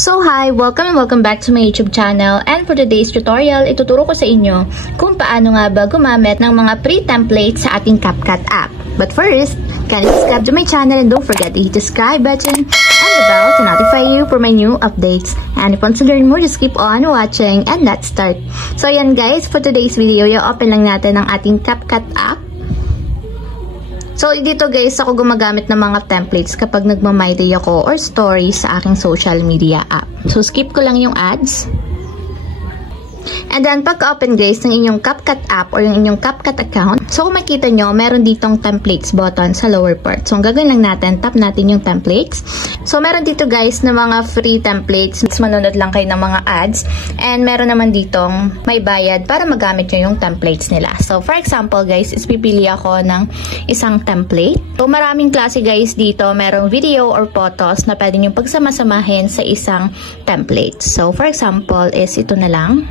So hi! Welcome and welcome back to my YouTube channel, and for today's tutorial, ituturo ko sa inyo kung paano nga ba gumamit ng mga pre-templates sa ating CapCut app. But first, kindly subscribe to my channel and don't forget to hit the subscribe button and the bell to notify you for my new updates. And if you want to learn more, just keep on watching and let's start. So ayan guys, for today's video, i-open lang natin ang ating CapCut app. So, dito guys, ako gumagamit ng mga templates kapag nagma-my day ako or story sa aking social media app. So, skip ko lang yung ads. And then, pagka-open guys ng inyong CapCut app or yung inyong CapCut account, so kung makita nyo, meron ditong templates button sa lower part. So, ang gagawin lang natin, tap natin yung templates. So, meron dito guys na mga free templates. Manonood lang kayo ng mga ads. And meron naman ditong may bayad para magamit nyo yung templates nila. So, for example guys, is pipili ako ng isang template. So, maraming klase guys dito. Merong video or photos na pwede nyo pagsama-samahin sa isang template. So, for example, is ito na lang.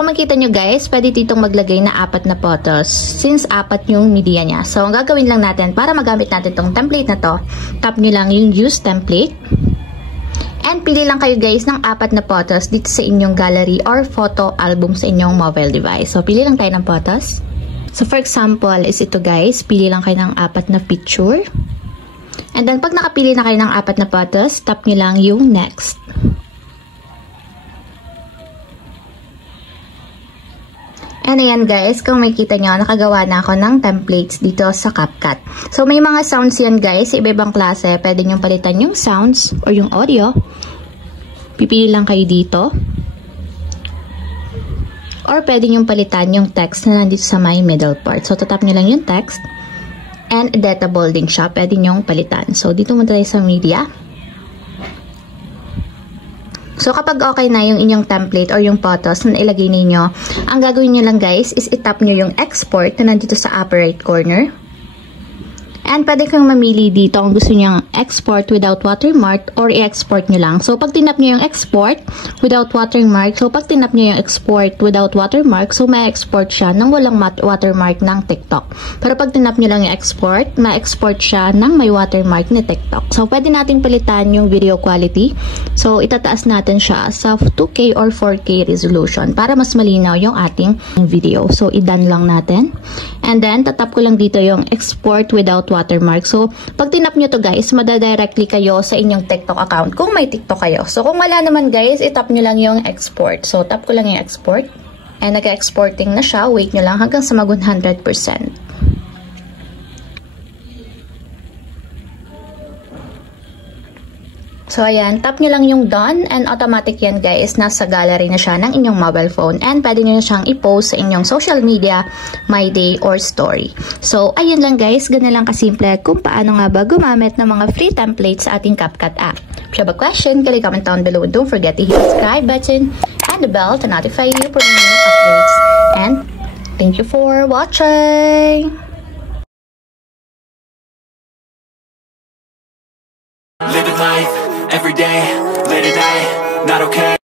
Kung makita nyo guys, pwede ditong maglagay na 4 na photos since 4 yung media niya. So, ang gagawin lang natin para magamit natin itong template na to, tap nyo lang yung use template. And pili lang kayo guys ng 4 na photos dito sa inyong gallery or photo album sa inyong mobile device. So, pili lang tayo ng photos. So, for example, is ito guys, pili lang kayo ng 4 na picture. And then, pag nakapili na kayo ng 4 na photos, tap nyo lang yung next. And ayan guys, kung makikita nyo, nakagawa na ako ng templates dito sa CapCut. So may mga sounds yan guys, iba-ibang klase. Pwede nyo palitan yung sounds or yung audio. Pipili lang kayo dito. Or pwede nyo palitan yung text na nandito sa my middle part. So tatap nyo lang yung text. And editable din siya, pwede nyo palitan. So dito muna tayo sa media. So, kapag okay na yung inyong template or yung photos na ilagay ninyo, ang gagawin nyo lang guys is itap nyo yung export na nandito sa upper right corner. And pwede kang mamili dito kung gusto nyo export without watermark or i-export nyo lang. So, pag tinap nyo yung export without watermark, so may export siya ng walang watermark ng TikTok. Pero pag tinap nyo lang yung export, ma-export siya ng may watermark ni TikTok. So, pwede natin palitan yung video quality. So, itataas natin siya sa 2K or 4K resolution para mas malinaw yung ating video. So, i-done lang natin. And then, tatap ko lang dito yung export without watermark. So, pag tinap nyo to guys, madadirectly kayo sa inyong TikTok account kung may TikTok kayo. So, kung wala naman guys, itap nyo lang yung export. So, tap ko lang yung export. And nag-exporting na siya. Wait nyo lang hanggang sa mag 100%. So, ayan, tap nyo lang yung done and automatic yan guys, nasa gallery na siya ng inyong mobile phone and pwede nyo na siyang i-post sa inyong social media, my day or story. So, ayun lang guys, ganun lang kasimple kung paano nga ba gumamit ng mga free templates sa ating CapCut app. If you have a question, kindly comment down below and don't forget to hit the subscribe button and the bell to notify you for new updates. And thank you for watching! Living life every day, late at night, not okay.